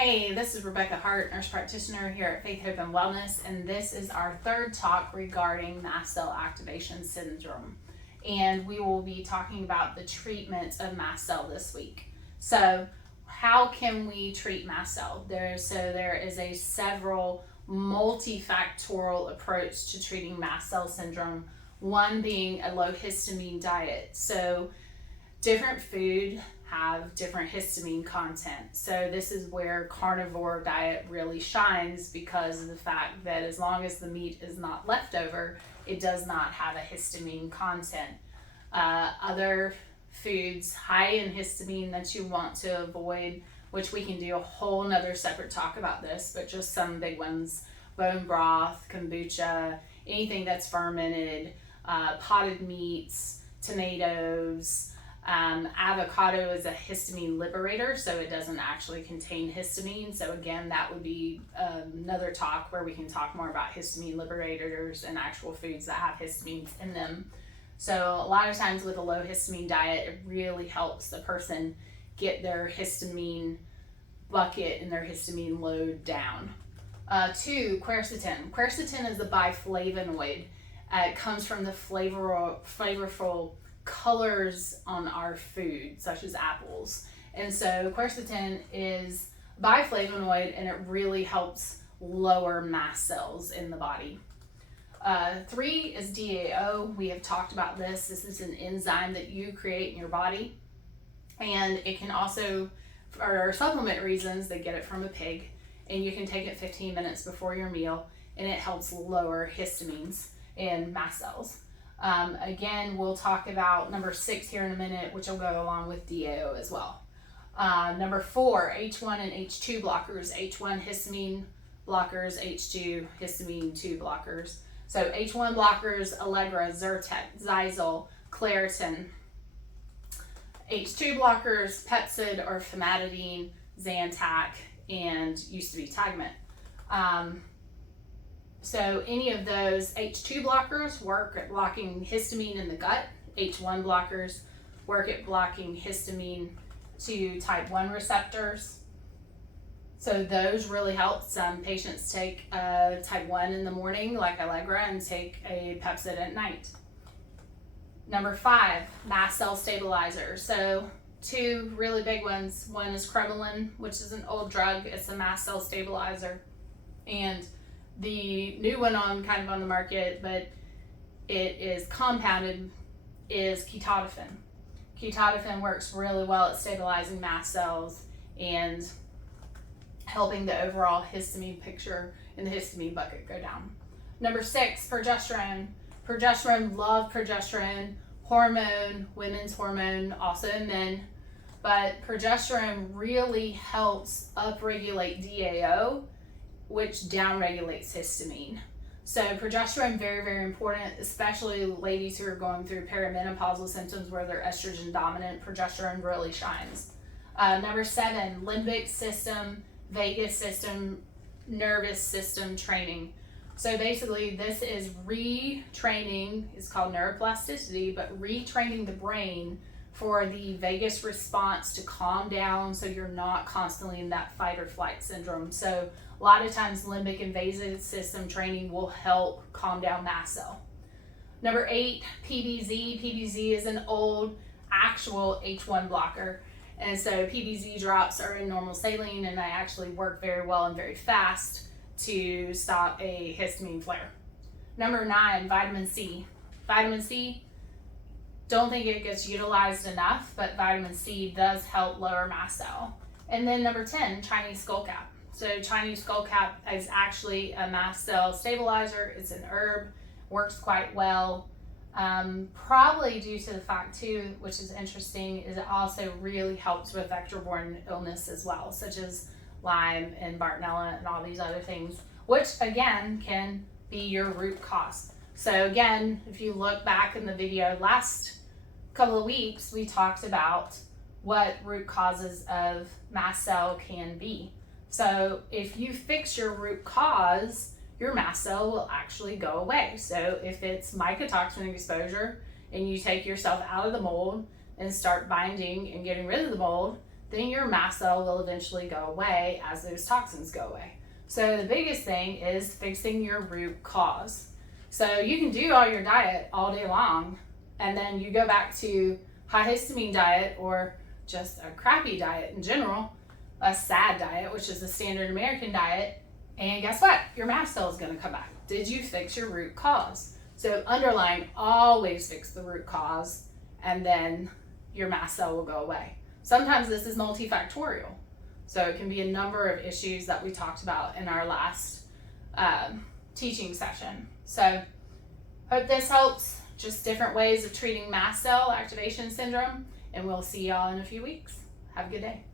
Hey, this is Rebecca Hart, nurse practitioner here at Faith, Hope, and Wellness, and this is our third talk regarding mast cell activation syndrome. And we will be talking about the treatment of mast cell this week. So, how can we treat mast cell? There is a several multifactorial approach to treating mast cell syndrome, one being a low histamine diet. So, different food have different histamine content. So this is where carnivore diet really shines because of the fact that as long as the meat is not leftover, it does not have a histamine content. Other foods high in histamine that you want to avoid, which we can do a whole nother separate talk about this, but just some big ones: bone broth, kombucha, anything that's fermented, potted meats, tomatoes. Avocado is a histamine liberator, so it doesn't actually contain histamine. So again, that would be another talk where we can talk more about histamine liberators and actual foods that have histamines in them. So a lot of times with a low histamine diet, it really helps the person get their histamine bucket and their histamine load down. 2, quercetin. Quercetin is a biflavonoid. It comes from the flavorful colors on our food, such as apples. And so quercetin is biflavonoid, and it really helps lower mast cells in the body. 3 is DAO. We have talked about this. This is an enzyme that you create in your body, and it can also, for supplement reasons, they get it from a pig, and you can take it 15 minutes before your meal, and it helps lower histamines in mast cells. Again, we'll talk about number 6 here in a minute, which will go along with DAO as well. Number 4, H1 and H2 blockers. H1 histamine blockers, H2 histamine 2 blockers. So H1 blockers: Allegra, Zyrtec, Zysel, Claritin. H2 blockers: Pepcid or famotidine, Zantac, and used to be Tagamet. So any of those H2 blockers work at blocking histamine in the gut. H1 blockers work at blocking histamine to type 1 receptors. So those really help. Some patients take type 1 in the morning, like Allegra, and take a Pepcid at night. Number 5, mast cell stabilizer. So 2 really big ones. One is Cromolyn, which is an old drug. It's a mast cell stabilizer. And the new one on the market, but it is compounded, is ketotifen. Ketotifen works really well at stabilizing mast cells and helping the overall histamine picture in the histamine bucket go down. Number 6, progesterone. Love progesterone, hormone, women's hormone, also in men, but progesterone really helps upregulate DAO, which downregulates histamine. So progesterone, very, very important, especially ladies who are going through perimenopausal symptoms where they're estrogen dominant. Progesterone really shines. Number 7, limbic system, vagus system, nervous system training. So basically this is retraining, it's called neuroplasticity, but retraining the brain for the vagus response to calm down so you're not constantly in that fight or flight syndrome. So a lot of times limbic and vagus system training will help calm down mast cell. Number 8, PBZ. PBZ is an old actual H1 blocker. And so PBZ drops are in normal saline, and they actually work very well and very fast to stop a histamine flare. Number 9, vitamin C. Vitamin C, don't think it gets utilized enough, but vitamin C does help lower mast cell. And then number 10, Chinese skullcap. So Chinese skullcap is actually a mast cell stabilizer. It's an herb, works quite well. Probably due to the fact too, which is interesting, is it also really helps with vector-borne illness as well, such as Lyme and Bartonella and all these other things, which again can be your root cause. So again, if you look back in the video last couple of weeks, we talked about what root causes of mast cell can be. So if you fix your root cause, your mast cell will actually go away. So if it's mycotoxin exposure and you take yourself out of the mold and start binding and getting rid of the mold, then your mast cell will eventually go away as those toxins go away. So the biggest thing is fixing your root cause. So you can do all your diet all day long, and then you go back to high histamine diet or just a crappy diet in general, a SAD diet, which is the standard American diet, and guess what? Your mast cell is going to come back. Did you fix your root cause? So underlying, always fix the root cause, and then your mast cell will go away. Sometimes this is multifactorial. So it can be a number of issues that we talked about in our last teaching session. So hope this helps. Just different ways of treating mast cell activation syndrome, and we'll see y'all in a few weeks. Have a good day.